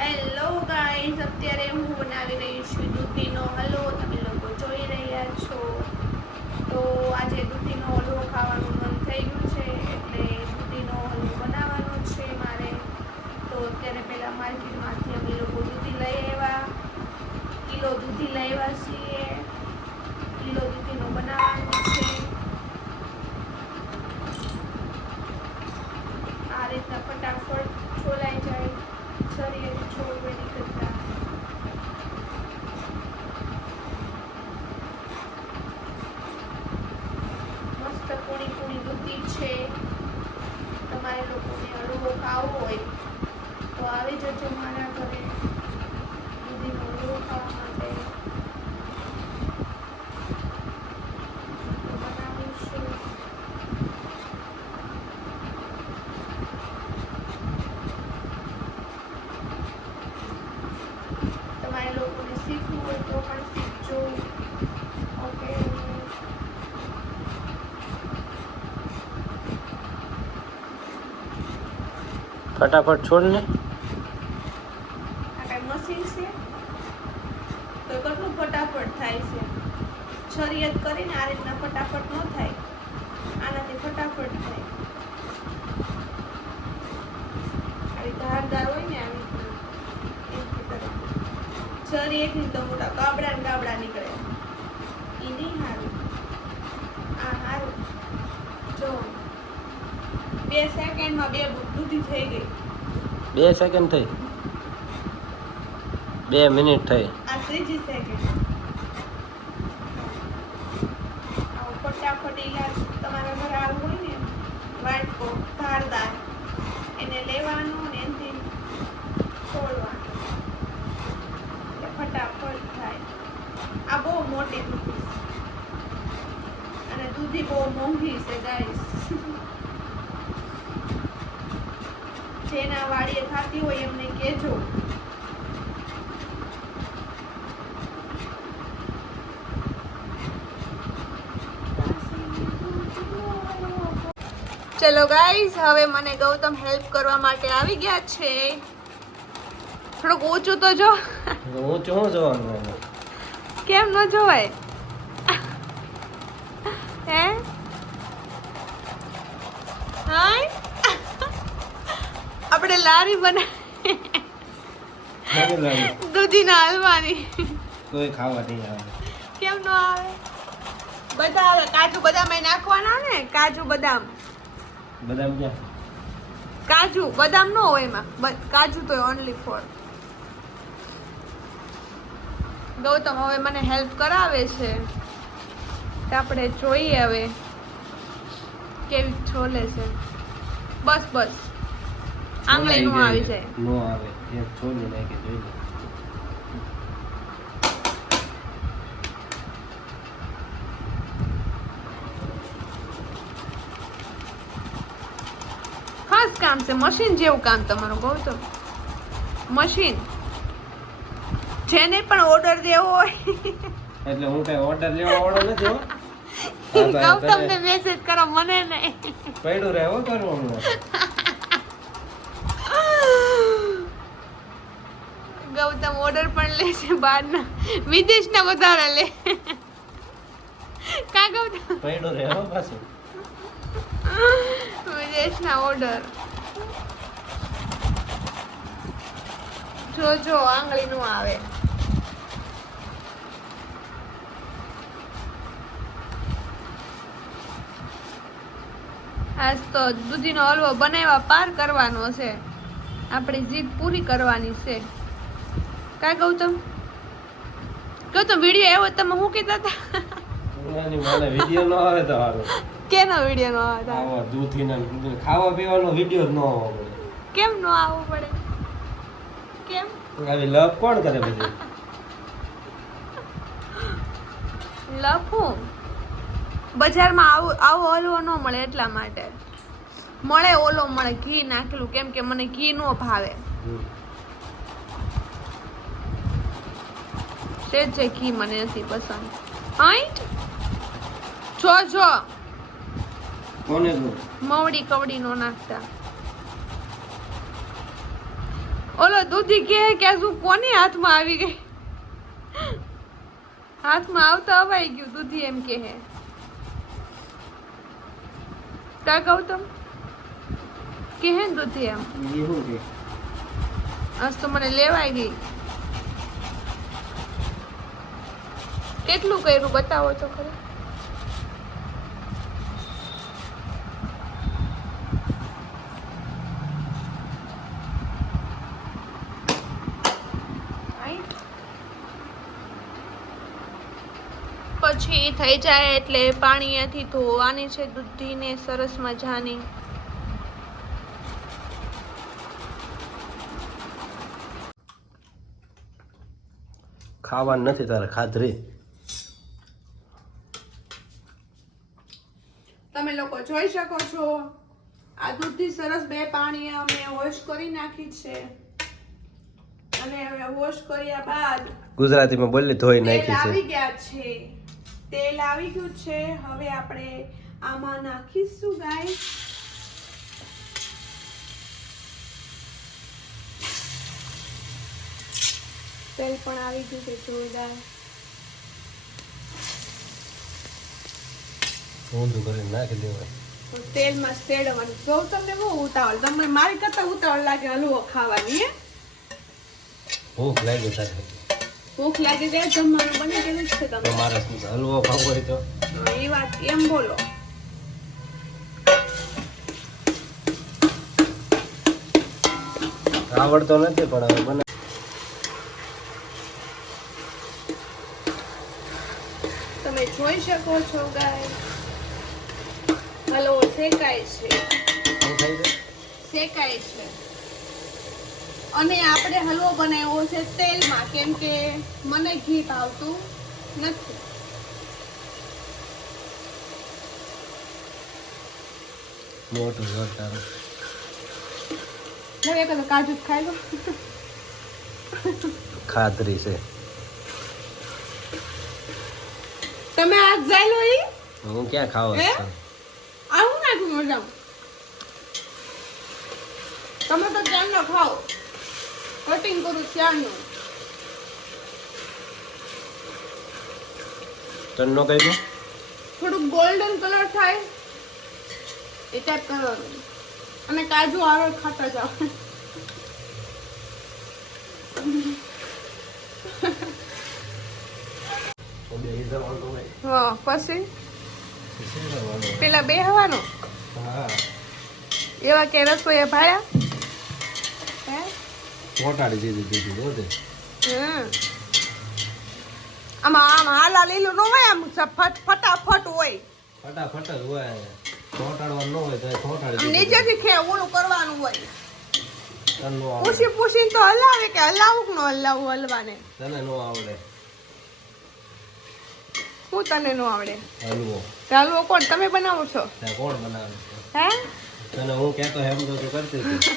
Hello guys, અત્યારે હું બનાવી રહી છું દૂધીનો હલવો. તમે લોકો જોઈ રહ્યા છો. તો આજે દૂધીનો હલવો ખાવાનું મન થઈ ગયું છે, એટલે દૂધીનો હલવો બનાવવાનો છે મારે. તો અત્યારે પહેલાં માર્કેટમાંથી અમે લોકો દૂધી લઈ આવ્યા, કિલો દૂધી લઈ આવ્યા છીએ. કિલો દૂધીનો બનાવવાનો છે. આ રીતના ફટાફટ છોલાઈ જાય. સરી છોડવેલી કરતા મસ્ત કુણી કુણી દૂધી છે. તમારે લોકોને હલવો ખાવો હોય તો આવી જજો મારા ઘરે દૂધીનો હલવો ખાવા માટે. બનાવીશું. તમારે લોકોને શીખવું હોય તો પણ શીખજો. ઓકે, ફટાફટ છોડ ને. આ કઈ મશીન છે તો કેટલું ફટાફટ થાય છે. શરીયત કરીને આ રીતના ફટાફટ ન થાય, આનાથી ફટાફટ થાય. આવી ધારદાર હોય ને આવી રીતના શરીયતની તો મોટા ગાબડા ને ગાબડા નીકળે. ઈ નહીં હારું, આ હારું. જો 2 સેકન્ડમાં 2 દૂધી થઈ ગઈ. 2 સેકન્ડ થઈ, 2 મિનિટ થઈ. આ 3જી સેકન્ડ. આવો ફટાફટ ઈલાજ તમારા ઘરે આવું હોય ને વાટકો ધારદાર, એને લેવાનું ને એનાથી છોડવાનું એટલે ફટાફટ થાય. આ બહુ મોટી દૂધી છે અને દૂધી બહુ મોંઘી છે ગાઈસ. જેના વાડીએ ખાતી હોય એમને કહેજો. ચલો ગાઈસ, હવે મને ગૌતમ હેલ્પ કરવા માટે આવી ગયા છે. થોડુંક ઊંચું તો જો. ઊંચું હું જોવાનું? કેમ ન જોવાય? હે હાય, આપણે લારી બનાવી દૂધીના હલવાની. કોઈ ખાવા નહીં આવે. કેમ ન આવે? બધા આવે. કાજુ બદામ એ નાખવાના ને. કાજુ બદામ, બદામ ક્યાં? કાજુ બદામ ન હોય એમાં. કાજુ તો ઓનલી ફોર. ગૌતમ હવે મને હેલ્પ કરાવે છે, તો આપણે જોઈએ હવે કેવી છોલે છે. બસ બસ, આંગળી નું આવી જાય. નો આવે, એક છોડી નાખી જોઈ લે. ખાસ કામ છે, મશીન જેવું કામ તમારું ગૌતમ. મશીન જેને પણ ઓર્ડર દેવો હોય એટલે હું કઈ ઓર્ડર લેવા વાળો નથી હો. ગૌતમ ને મેસેજ કરો, મને નહીં. પડ્યું રહે હો કરવાનું. ગૌતમ ઓર્ડર પણ લે છે બહારના, વિદેશના વધારે લે. કા ગૌતમ? પડ્યું રહે હો પાછું. વિદેશના ઓર્ડર. જો આંગળી નું આવે. આજ તો દૂધીનો હલવો બનાવવા પાર કરવાનો છે. આપણી જીદ પૂરી કરવાની છે. કા ગૌતમ? ગૌતમ વિડીયો આવ્યો તમે શું કહેતા હતા? મને વિડિયો ન આવે તો હારું. કેનો વિડીયો નો આવે? આવા દૂધીના ખાવા પીવાનો વિડિયો જ ન આવે. કેમ નો આવવો પડે? કેમ? આવી લવ કોણ કરે બધી? લખું બજારમાં આવો હલવો ન મળે, એટલા માટે મળે. ઓલો મળે ઘી નાખેલું, કેમ કે મને ઘી નો ભાવે. છે ઘી મને નથી પસંદ. હાઈટ જો કોને જો મવડી કવડી નો નાખતા. ઓલો દૂધી કહે કે આ શું કોની હાથમાં આવી ગઈ, હાથમાં આવતા અવાઈ ગયું દૂધી એમ કહે. કા ગૌતમ કહે ને દૂધી એમ એ શું કે આજ તો મને લેવાઈ ગઈ. કેટલું કર્યું બતાવો તો ખરી. પછી થઈ જાય એટલે પાણીયાથી ધોવાની છે દૂધીને સરસ મજાની. ખાવાનું નથી તારે ખાધરી. તમે લોકો જોઈ શકો છો આ દૂધી સરસ બે પાણી અમે વોશ કરી નાખી છે અને હવે વોશ કર્યા બાદ ગુજરાતીમાં બોલી ધોઈ તેલ નાખી આવી છે. ગયા છે. તેલ આવી ગયું છે. હવે આપણે આમાં નાખીશું ગાઈસ તેલ પણ આવી ગયું છે જોરદાર. ઊંધું કરીને નાખી દેવાય. તેલમાં સેડવાનું. જો તમને બહુ ઉતાવળ, તમને મારી કરતા ઉતાવળ લાગે હલવો ખાવાની. હે ભૂખ લાગી તારે ભૂખ લાગી જાય જમવાનું બની ગયેલું જ છે તો તમને. મારે હલવો ખાવો હોય તો એ વાત એમ બોલો. આવડતો નથી પણ હવે બને. તમે જોઈ શકો છો ગાય હલવો શેકાય છે, શું થાય છે? શેકાય છે. અને આપણે હલવો બનાવ્યો છે તેલમાં, કેમ કે મને ઘી ભાવતું નથી. મોટું જોર તારું. હવે એક કાજુ જ ખાઈ લો. ખાધરી છે. તમે આ જાય લો ઈ હું ક્યાં ખાવા હે? છું? આવું નાખું મજા. તમે તો ક્યારનો ખાઓ, કટિંગ કરું ત્યારનું. તન્નો કઈ દો. થોડુંક ગોલ્ડન કલર થાય એ ટાઈપ કરવાનું અને કાજુ આવે ખાતા જાઓ. હા પછી પેલા બે હવાનું હા એવા કે રસોઈ ભાડ્યા હે ચોટાડી દીધી બધે. હમ. આમ હાલા લીલું ન હોય, આમ ફટાફટ હોય. ફટાફટ જ હોય. ચોટાડવાનું ન હોય તો આમ ચોટાડી નીચેથી ઓલું કરવાનું હોય. તને પૂછીને તો હલાવે કે હલાવું કે ન હલાવું હલવાને. તને નો આવડે હું તને નો આવડે હલવો. હલવો કોણ તમે બનાવો છો? ત્યાં કોણ બનાવે છે? હે તને હું કહેતો એમ તો તું કરતી હતી.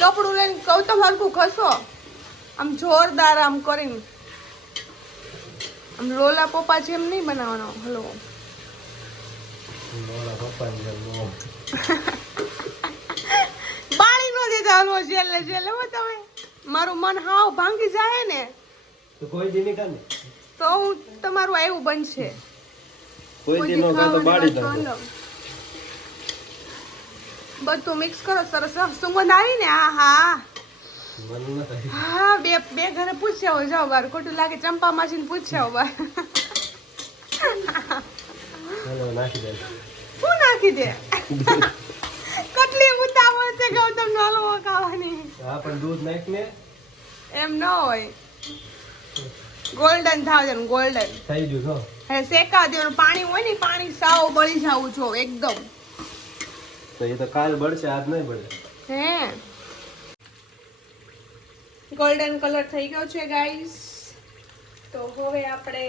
કપડું લઈને કહું તો હલકું ખસો આમ જોરદાર આમ કરીને આમ લોલા પપ્પા જેમ નહીં બનાવવાનો હલવો. મારા પપ્પાની જેમ નો. બાળી નો દેતા હલવો છેલ્લે છેલ્લે હો તમે. મારું મન હાવ ભાંગી જાય ને તો કોઈ દી નહીં કાને તો હું તમારું આવ્યું બનશે. કોઈ દી નો કાં તો બાળી દઉં. બધું મિક્સ કરો સરસ સુગંધ આવી ને. હા હા મન ન થાય. હા બે ઘરે પૂછ્યા હોય જાઓ બાર. ખોટું લાગે ચંપા માસીને પૂછ્યા હો બાર. ચલો નાખી દે. શું નાખી દે? કેટલી ઉતાવળ છે ગૌતમ નો હલવો ખાવાની. હા પણ દૂધ નાખ ને. એમ ન હોય, ગોલ્ડન થાવ છે ગોલ્ડન. થઈ ગયું છો. હે શેકા દેવાનું. પાણી હોય ને પાણી સાવ બળી જાવું જો એકદમ. તો એ તો કાલ બળશે આજ નહીં બળે. હે ગોલ્ડન કલર થઈ ગયો છે ગાઈસ. તો હવે આપણે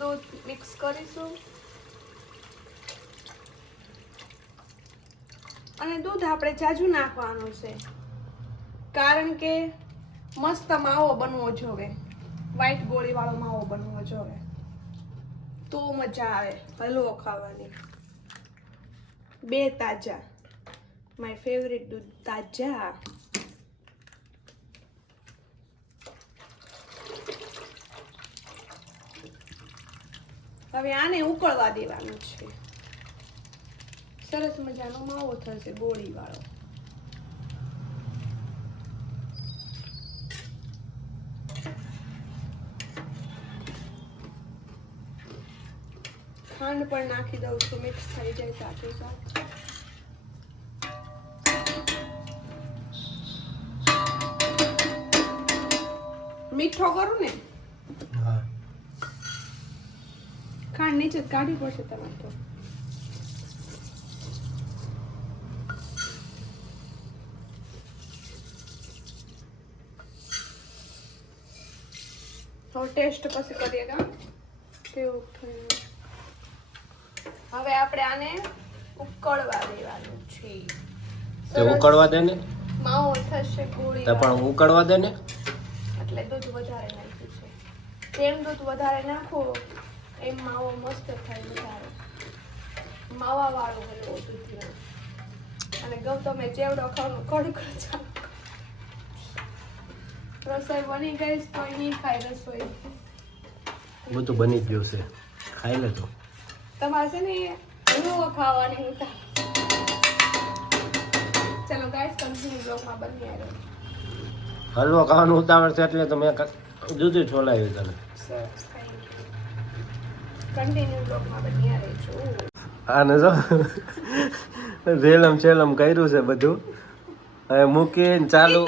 દૂધ મિક્સ કરીશું અને દૂધ આપણે જાજુ નાખવાનું છે કારણ કે મસ્ત માવો બનવો જોવે. વ્હાઈટ ગોળી વાળો માવો બનવો જોવે તો મજા આવે હલવો ખાવાની. બે તાજા માય ફેવરેટ દૂધ તાજા. હવે આને ઉકળવા દેવાનું છે. સરસ મજાનો માવો થશે ગોળી વાળો. ખાંડ પણ નાખી દઉં છું, મિક્સ થઈ જાય સાથે સાથે. મીઠો કરું ને, હા ખાંડ નીચે જ કાઢવી પડશે તમારે તો. હવે ટેસ્ટ પછી કરીએ કેવું થયું. હવે આપણે આને ઉકળવા દેવાનું છે. તે ઉકળવા દે ને, માવો થશે ગોળી તે પણ ઉકળવા દે ને. એટલે દૂધ વધારે નાખ્યું છે. જેમ દૂધ વધારે નાખો એમ માવો મસ્ત થાય વધારે. માવા વાળો હલવો દૂધનો. અને ગૌતમે ચેવડો ખાવાનો કડકડ ચાલો. રસોઈ બની ગઈ તો અહીં ખાય રસોઈ. બધું બની જ ગયું છે, ખાઈ લે તો. તમારે છે ને હલવો ખાવાની ઉતાર. ચલો ગાઈસ, કન્ટિન્યુ બ્લોગમાં બની આવ્યો. હલવો ખાવાનું ઉતાવળ છે એટલે તો મેં દૂધ છોલાવ્યું તને. સરસ થઈ ગયું. કન્ટિન્યુ બ્લોગમાં બની આવ્યો છું. આને જો રેલમ છેલમ કર્યું છે બધું. હવે મૂકીને ચાલુ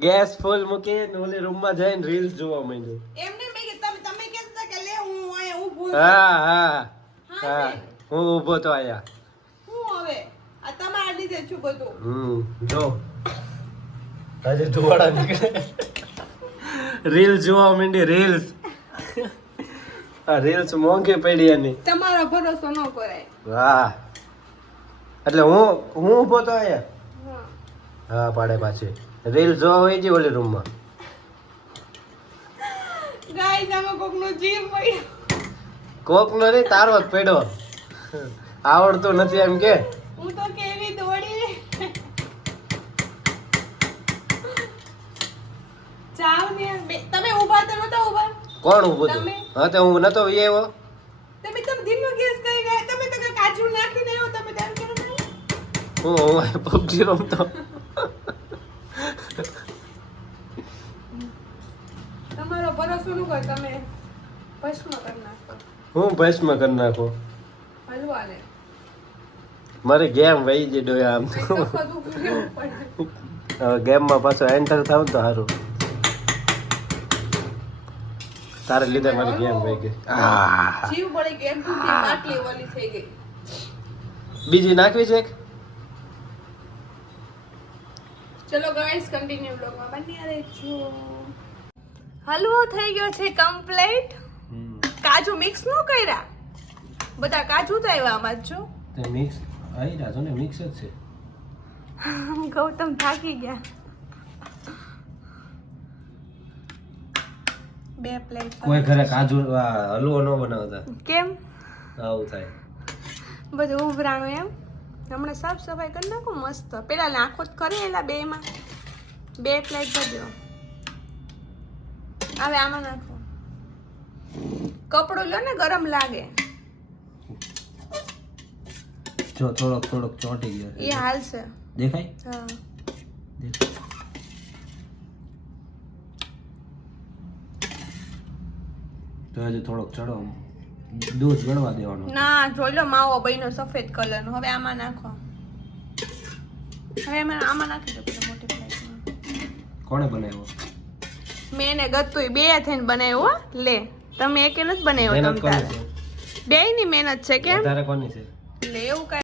ગેસ ફૂલ મૂકીને ઓલી રૂમમાં જઈને રીલ્સ જોવા માંડ્યું. એમને મેં કીધું તમે કહેતા કે લે હું અહીંયા ઊભો હા હું ઊભો તો આયા. હું હવે આ તમારા લીધે છું બધું. જો હજી ધુવાડા નીકળે. રીલ્સ જોવા માંડી રીલ્સ. આ રીલ્સ મોંઘી પડી એની. તમારો ભરોસો ન કરાય. વાહ, એટલે હું ઊભો તો આયા. હા હા પાડે પાછી રીલ જોવા હોય છે ઓલી રૂમમાં. ગાઈસ આમાં કોકનો જીવ પડ્યો. કોક નો નહીં, તારો જ પડ્યો. આવડતું નથી એમ કે. હું તો કેવી દોડી. જાવ ને તમે ઊભા તો નતા ઊભા. કોણ ઊભું હતું? તમે? હા તો હું નતો આવ્યો. તમે દિનનો ગેસ કરી ગયા. તમે તો કાજુ નાખીને આવ્યો. તમે તેમ કેમ નહીં? હું પબજી રમતો. તમારો ભરોસો ન કર. તમે ભસ્મ કરી નાખો હું ભસ્મ કરી નાખું. હલવાને. મારી ગેમ વહી જઈ ડોયા આમ તો. સખત ઊભું રહેવું પડે. હવે ગેમમાં પાછો એન્ટર થાવ ને તો સારું. તારે લીધે મારી ગેમ વહી ગઈ. જીવ પડી ગયો. એમ દૂધની બાટલી ઓલી થઈ ગઈ. બીજી નાખવી છે એક? ચલો ગાઈસ, કન્ટિન્યુ બ્લોગમાં બન્યા રહેજો. હલવો થઈ ગયો છે કમ્પ્લીટ. કાજુ મિક્સ ન કર્યા. બધા કાજુ તો આવ્યા આમાં જો. તે મિક્સ આવી રહ્યા છો ને, મિક્સ જ છે. ગૌતમ થાકી ગયા. 2 પ્લેટ. કોઈ ઘરે કાજુ હલવો ન બનાવતા. કેમ? આવું થાય. બધું ઉભરાણું એમ. હમણાં સાફ સફાઈ કરી નાખો મસ્ત. પેલા નાખો જ કરી એલા 2 માં. 2 પ્લેટ ભરજો. હવે આમાં નાખો. કપડું લો ને, ગરમ લાગે. જો થોડોક ચોંટી ગયો છે. એ હાલશે. દેખાય? હા. દેખાય. તો હજી થોડોક ચડો, દૂધ ગળવા દેવાનું. ના જોઈ લો, માવો બન્યો સફેદ કલરનો. હવે આમાં નાખો. હવે આમાં નાખી દો પેલા મોટી પ્લેટમાં. કોણે બનાવ્યો? મેં ને ગત્તુંય 2 થઈને બનાવ્યો હો. લે તમે એકે નથી બનાવ્યો. મહેનત તમ કોની તારે છે? 2 ની મહેનત છે કેમ? વધારે કોની છે? લે એવું કઈ